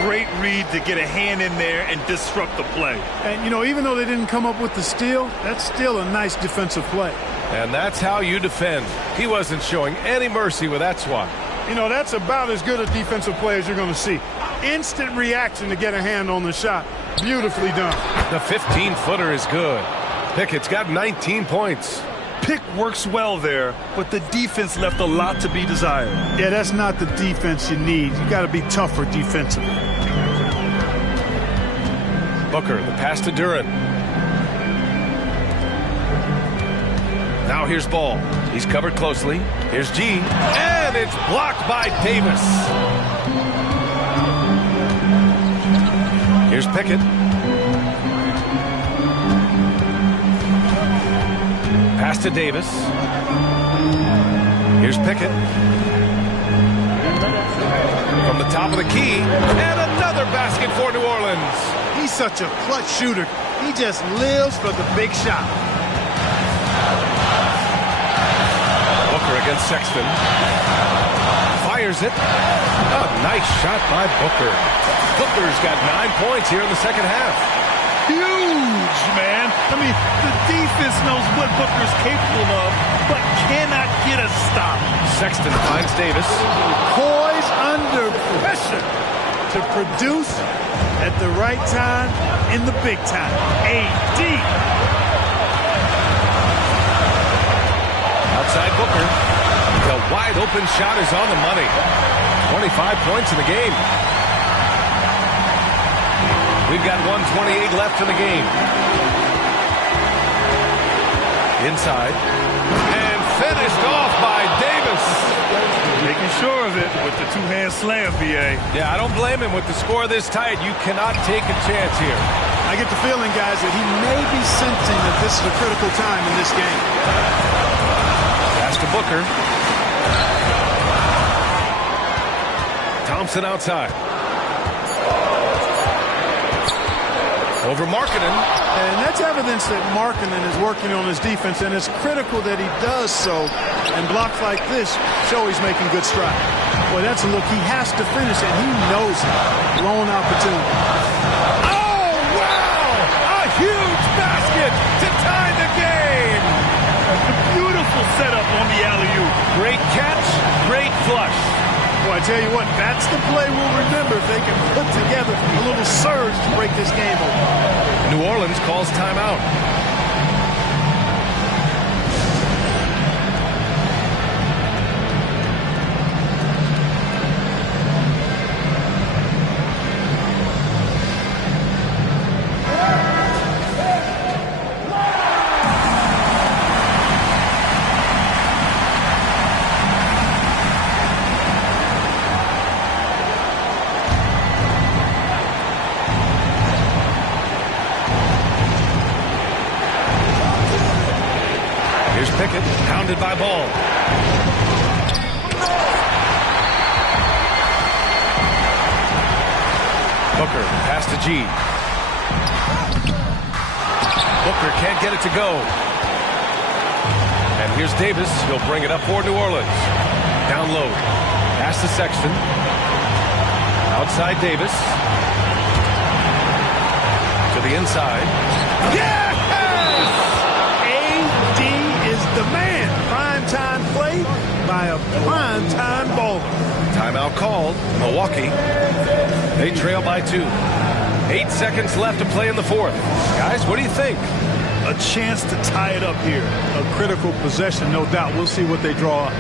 Great read to get a hand in there and disrupt the play. And, you know, even though they didn't come up with the steal, that's still a nice defensive play. And that's how you defend. He wasn't showing any mercy with that swat. You know, that's about as good a defensive play as you're going to see. Instant reaction to get a hand on the shot. Beautifully done. The 15-footer is good. Pickett's got 19 points. Pick works well there, but the defense left a lot to be desired. Yeah, that's not the defense you need. You got to be tougher defensively. Booker, the pass to Duren. Now here's Ball. He's covered closely. Here's G. And it's blocked by Davis. Here's Pickett. to Davis. Here's Pickett. From the top of the key, and another basket for New Orleans. He's such a clutch shooter. He just lives for the big shot. Booker against Sexton. Fires it. A nice shot by Booker. Booker's got 9 points here in the second half. Huge, man. I mean, the defense knows what Booker's capable of, but cannot get a stop. Sexton finds Davis. Poised under pressure to produce at the right time in the big time. AD. Outside Booker. The wide open shot is on the money. 25 points in the game. We've got 1:28 left in the game. Inside. And finished off by Davis. Making sure of it with the two-hand slam, B.A. Yeah, I don't blame him with the score this tight. You cannot take a chance here. I get the feeling, guys, that he may be sensing that this is a critical time in this game. Pass to Booker. Thompson outside. Over Markkanen. And that's evidence that Markkanen is working on his defense, and it's critical that he does so. And blocks like this show he's making good strides. Boy, that's a look he has to finish, and he knows it. Lone opportunity. Oh, wow! A huge basket to tie the game! A beautiful setup on the alley-oop. Great catch, great flush. Boy, I tell you what, that's the play we'll remember if they can put together a little surge to break this game open. New Orleans calls timeout. Here's Pickett, pounded by Ball. Booker, pass to G. Booker can't get it to go. And here's Davis. He'll bring it up for New Orleans. Down low. Pass to Sexton. Outside Davis. To the inside. Yes! The man. Prime-time play by a prime-time baller. Timeout called. Milwaukee. They trail by 2. 8 seconds left to play in the fourth. Guys, what do you think? A chance to tie it up here. A critical possession, no doubt. We'll see what they draw up.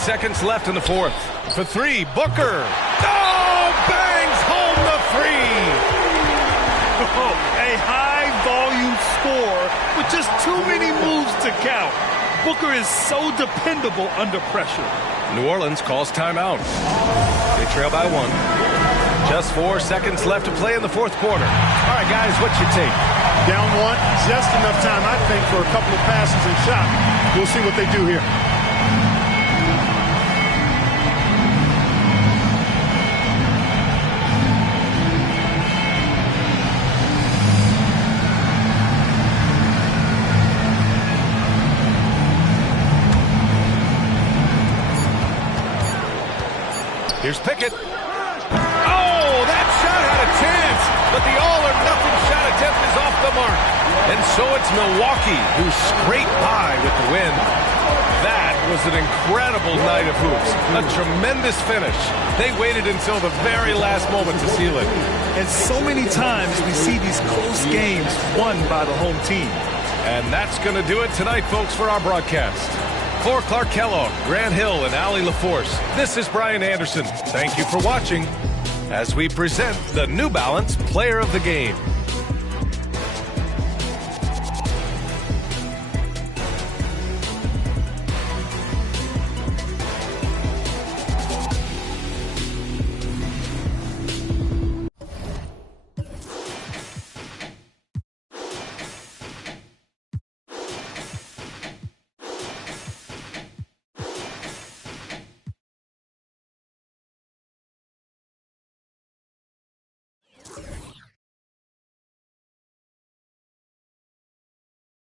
Seconds left in the fourth. For 3, Booker. Oh, bangs home the 3. Oh, a high-volume score with just too many moves to count. Booker is so dependable under pressure. New Orleans calls timeout. They trail by 1. Just 4 seconds left to play in the fourth quarter. All right, guys, what's your take? Down 1, just enough time, I think, for a couple of passes and shots. We'll see what they do here. Here's Pickett. Oh, that shot had a chance, but the all-or-nothing shot attempt is off the mark. And so it's Milwaukee who scraped by with the win. That was an incredible night of hoops. A tremendous finish. They waited until the very last moment to seal it. And so many times we see these close games won by the home team. And that's going to do it tonight, folks, for our broadcast. For Clark Kellogg, Grant Hill, and Allie LaForce, this is Brian Anderson. Thank you for watching as we present the New Balance Player of the Game.